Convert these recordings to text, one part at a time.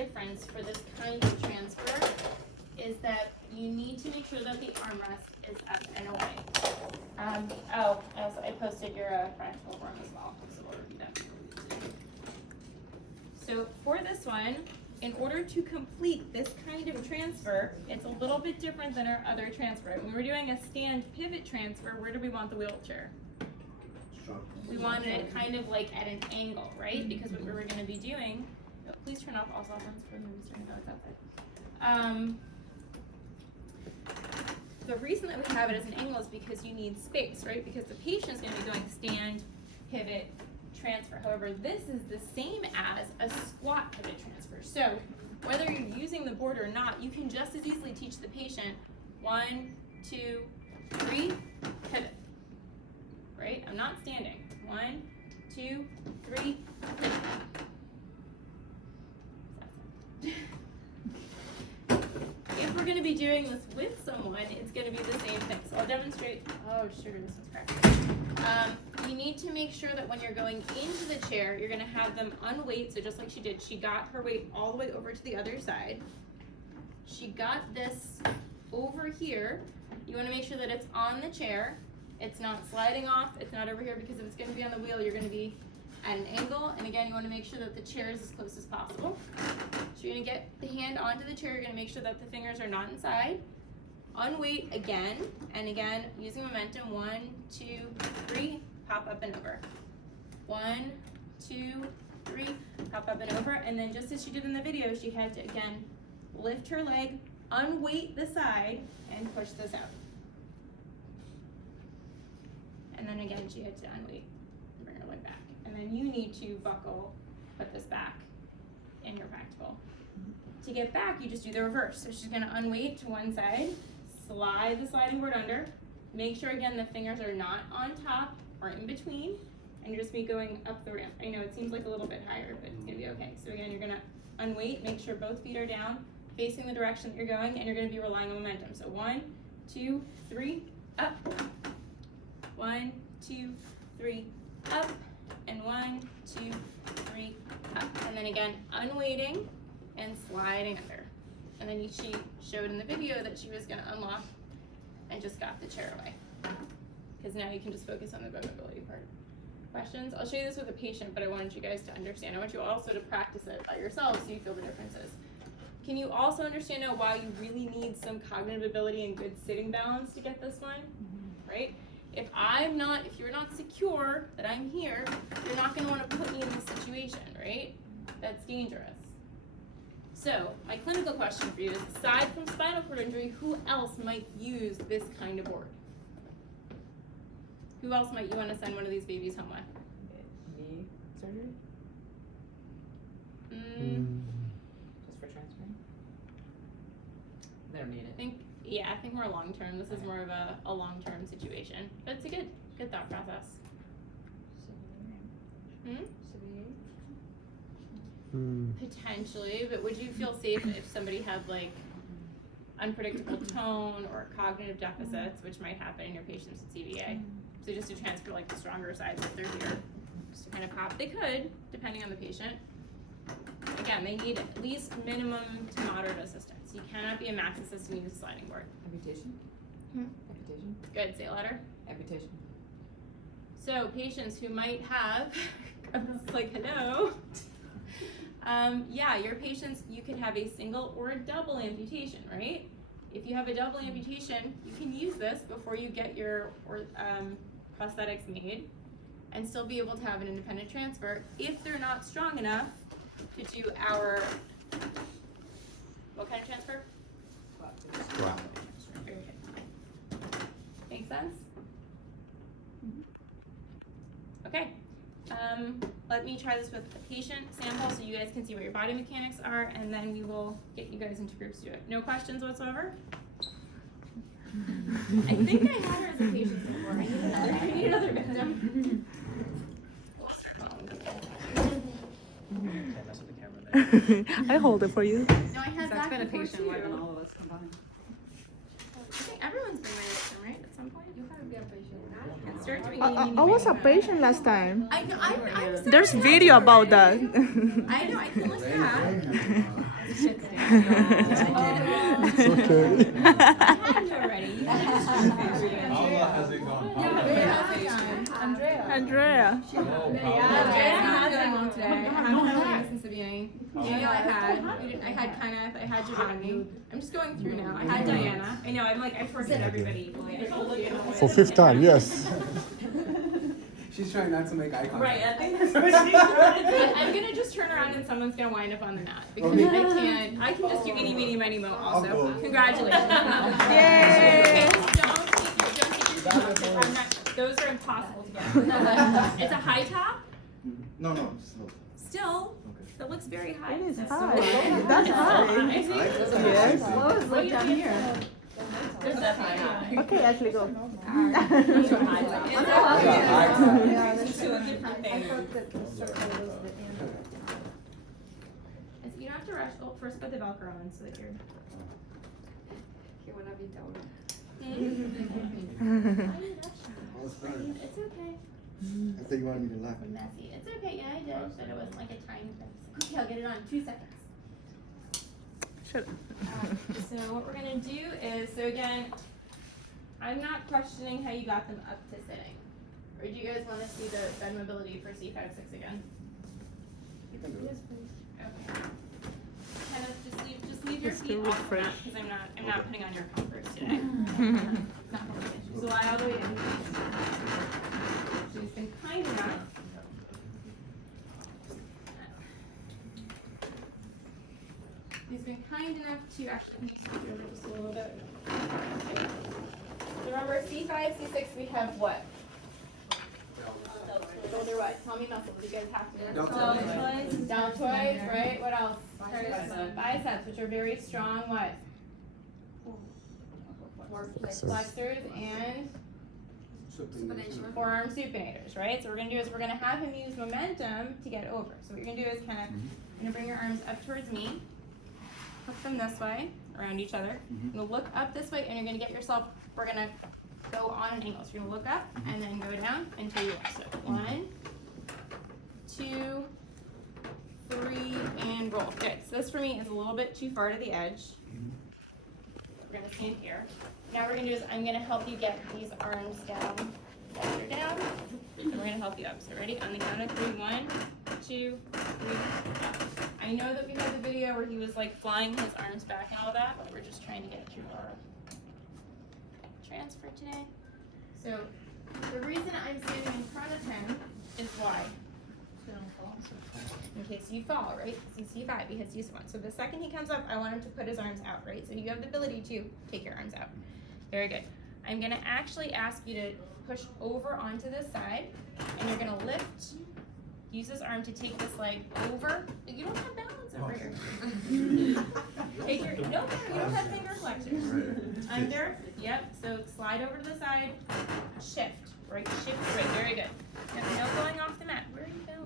difference for this kind of transfer is that you need to make sure that the armrest is up and away. I posted your practical form as well, so we'll review that. So for this one, in order to complete this kind of transfer, it's a little bit different than our other transfer. When we're doing a stand pivot transfer, where do we want the wheelchair? We want it kind of like at an angle, right? Because what we were going to be doing, please turn off all cell phones for the movies during the outside. The reason that we have it as an angle is because you need space, right? Because the patient is going to be doing stand, pivot, transfer. However, this is the same as a squat pivot transfer. So whether you're using the board or not, you can just as easily teach the patient 1, 2, 3, pivot. Right? I'm not standing. 1, 2, 3, pivot. If we're going to be doing this with someone, it's going to be the same thing. So I'll demonstrate. Oh, sugar, this one's cracked. You need to make sure that when you're going into the chair, you're going to have them unweight. So just like she did, she got her weight all the way over to the other side. She got this over here. You want to make sure that it's on the chair. It's not sliding off. It's not over here, because if it's going to be on the wheel, you're going to be at an angle. And again, you want to make sure that the chair is as close as possible. So you're going to get the hand onto the chair. You're going to make sure that the fingers are not inside. Unweight again, and again, using momentum. 1, 2, 3, pop up and over. 1, 2, 3, pop up and over. And then just as she did in the video, she had to, again, lift her leg, unweight the side, and push this out. And then again, she had to unweight and bring her leg back. And then you need to buckle, put this back in your practical. To get back, you just do the reverse. So she's going to unweight to one side, slide the sliding board under, make sure again the fingers are not on top or in between, and you're just be going up the ramp. I know it seems like a little bit higher, but it's going to be okay. So again, you're going to unweight, make sure both feet are down, facing the direction that you're going, and you're going to be relying on momentum. So 1, 2, 3, up. 1, 2, 3, up, and 1, 2, 3, up. And then again, unweighting and sliding under. And then she showed in the video that she was going to unlock and just got the chair away. Because now you can just focus on the mobility part. Questions? I'll show you this with a patient, but I wanted you guys to understand. I want you also to practice it by yourselves so you feel the differences. Can you also understand now why you really need some cognitive ability and good sitting balance to get this one? Right? If you're not secure that I'm here, you're not going to want to put me in this situation, right? That's dangerous. So, my clinical question for you is, aside from spinal cord injury, who else might use this kind of board? Who else might you want to send one of these babies home with? Knee surgery? Just for transferring? They don't need it. I think more long term. This is more of a long term situation. But it's a good thought process. Potentially, but would you feel safe if somebody had like unpredictable tone or cognitive deficits, which might happen in your patients with CVA? So just to transfer like the stronger sides if they're here, just to kind of pop. They could, depending on the patient. Again, they need at least minimum to moderate assistance. You cannot be a max assistant and use a sliding board. Amputation? Amputation? Good, say it louder. Amputation. So patients who might have, it's like, hello. Your patients, you can have a single or a double amputation, right? If you have a double amputation, you can use this before you get your prosthetics made and still be able to have an independent transfer if they're not strong enough to do our, what kind of transfer? Squat. Very good. Make sense? Okay. Let me try this with a patient sample so you guys can see what your body mechanics are, and then we will get you guys into groups to do it. No questions whatsoever? I think I had her as a patient before. I need another victim. I hold it for you. No, I had Zack's Zack been a before patient too. more than all of us combined. I think everyone's been my victim, right? At some point. You haven't been a patient. Start doing I was a patient last time. I know. I'm There's video about that. I know. I can look back. It's okay. I had you already. You can just choose Andrea. How has it gone? Yeah, but it hasn't gone. Andrea. Andrea. Andrea has been long today. I haven't had one since the beginning. Daniel I had Kenneth, I had Giovanni. I'm just going through now. I had Diana. I know, I'm like, I tortured everybody equally. I told you. For fifth time, yes. She's trying not to make eye contact. Right, I think that's what she's trying to do. I'm gonna just turn around and someone's gonna wind up on the mat. Because I can just do any, meeny, miny, mo also. go. Congratulations. Yay! Don't take your I'm not, those are impossible to get. It's a high top. No, no. Slow. Still, it looks very high. It is That's high. so That's high. Is it? Yes. Look down here. There's definitely not. Okay, Ashley, go. It's Yeah, two different things. You don't have to rush. Oh, first put the Velcro on so that you're. It's okay. I thought you wanted me to laugh. It's messy. It's okay. Yeah, I did. But it wasn't like a tiny thing. Okay, I'll get it on. 2 seconds. Shut up. So what we're gonna do is, so again, I'm not questioning how you got them up to sitting. Or do you guys want to see the bed mobility for C5-6 again? You can do it. Okay. Kenneth, just leave your Just feet to off the mat refresh. because I'm not putting on your Converse today. Not gonna be an issue. So lie all the way in. She's been kind enough. He's been kind enough to actually switch over just a little bit. Okay. So remember, C5, C6, we have what? Shoulder what? Tell me muscles. You guys have to know. Deltoids, right? What else? Biceps, which are very strong. What? Flexors and forearm supinators, right? So what we're gonna do is we're gonna have him use momentum to get over. So what you're gonna do is kind of, you're gonna bring your arms up towards me, hook them this way, around each other. You're gonna look up this way, and you're gonna get yourself. We're gonna go on an angle. So you're gonna look up and then go down until you are. So 1, 2, 3, and roll. Good. So this for me is a little bit too far to the edge. We're gonna stand here. Now what we're gonna do is I'm gonna help you get these arms down. They're down. And we're gonna help you up. So ready? On the count of 3. 1, 2, 3. Up. I know that we had the video where he was like flying his arms back and all that, but we're just trying to get through our transfer today. So the reason I'm standing in front of him is why? In case you fall, right? So C5, he hits C1. So the second he comes up, I want him to put his arms out, right? So you have the ability to take your arms out. Very good. I'm gonna actually ask you to push over onto this side, and you're gonna lift. Use this arm to take this leg over. You don't have balance over here. Take your, no, you don't have finger flexors. Under, yep, so slide over to the side, shift, right, shift, right, very good. Now, no going off the mat. Where are you going?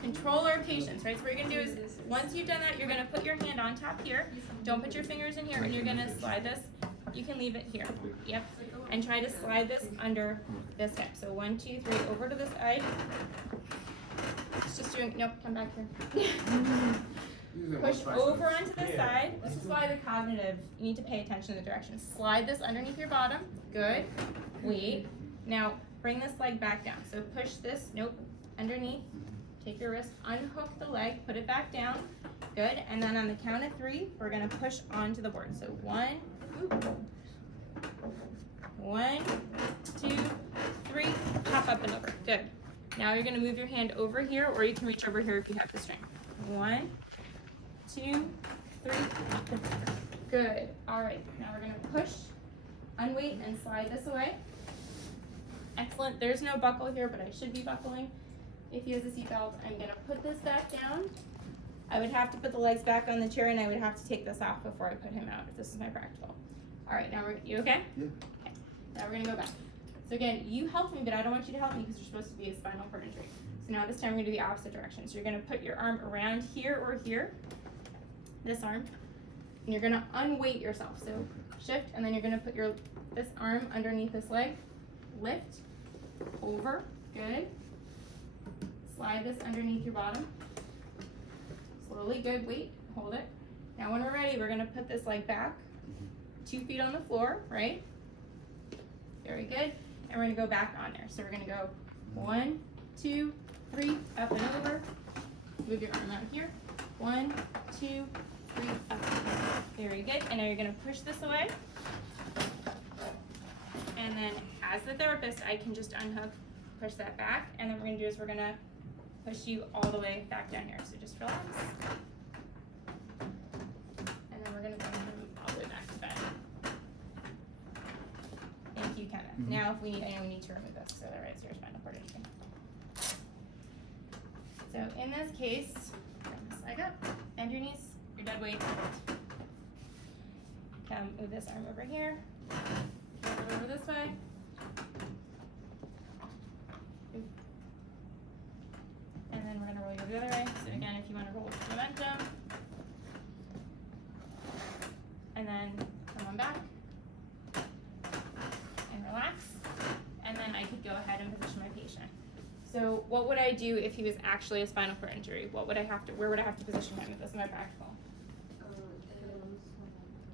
Control our patience, right? So what you're gonna do is, once you've done that, you're gonna put your hand on top here. Don't put your fingers in here, and you're gonna slide this. You can leave it here, yep. And try to slide this under this hip. So 1, 2, 3, over to the side. It's just doing, nope, come back here. Push over onto the side. This is why the cognitive, you need to pay attention to the direction. Slide this underneath your bottom. Good. Wait. Now, bring this leg back down. So push this, nope, underneath. Take your wrist, unhook the leg, put it back down. Good. And then on the count of 3, we're gonna push onto the board. So 1, 2, 3, hop up and over. Good. Now you're gonna move your hand over here, or you can reach over here if you have the strength. 1, 2, 3, up and over. Good. All right. Now we're gonna push, unweight, and slide this away. Excellent. There's no buckle here, but I should be buckling. If he has a seatbelt, I'm gonna put this back down. I would have to put the legs back on the chair, and I would have to take this off before I put him out, if this is my practical. All right, now you okay? Yeah. Okay. Now we're gonna go back. So again, you helped me, but I don't want you to help me because you're supposed to be a spinal cord injury. So now this time we're gonna do the opposite direction. So you're gonna put your arm around here or here, this arm, and you're gonna unweight yourself. So shift, and then you're gonna put this arm underneath this leg, lift, over, good. Slide this underneath your bottom. Slowly, good, wait, hold it. Now when we're ready, we're gonna put this leg back, 2 feet on the floor, right? Very good. And we're gonna go back on there. So we're gonna go 1, 2, 3, up and over. Move your arm out here. 1, 2, 3, up. Very good. And now you're gonna push this away. And then as the therapist, I can just unhook, push that back. And then what we're gonna do is we're gonna push you all the way back down here. So just relax. And then we're gonna bring him all the way back to bed. Thank you, Kenneth. Now if we need, I know we need to remove this, so that right, so your spinal cord injury. So in this case, bring this leg up, bend your knees, your dead weight. Come move this arm over here, move it over this way. And then we're gonna roll you the other way. So again, if you wanna roll with momentum. And then come on back. And relax. And then I could go ahead and position my patient. So what would I do if he was actually a spinal cord injury? What would I have to, where would I have to position him if this is my practical?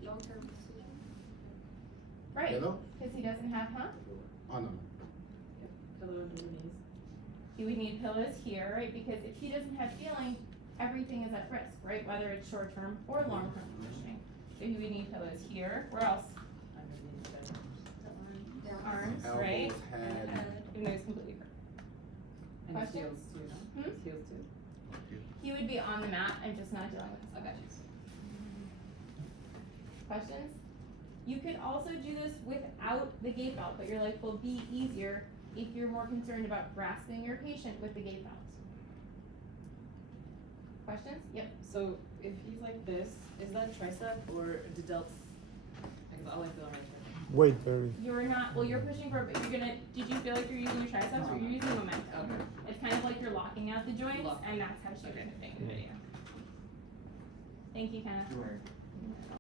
Long-term decision. Right, Hello? because he doesn't have, Oh, no. Pillow under the knees. He would need pillows here, right? Because if he doesn't have feeling, everything is at risk, right? Whether it's short-term or long-term conditioning. So he would need pillows here. Where else? Underneath the Arms, Elbows, right? head. Even though he's completely hurt. and Questions? heels too, no? Hmm? Heels too. He would be on the mat. I'm just not dealing with his concussions. Questions? You could also do this without the gait belt, but your life will be easier if you're more concerned about grasping your patient with the gait belt. Questions? Yep. So if he's like this, is that tricep or the delts? Because all I feel right here. Wait, very. You're not, well, you're pushing for it, but you're gonna, did you feel like you're using your triceps or you're using momentum? Okay. It's kind of like you're locking out the joints, Lock. and that's how she was moving the video. Thank you, Kenneth, You're for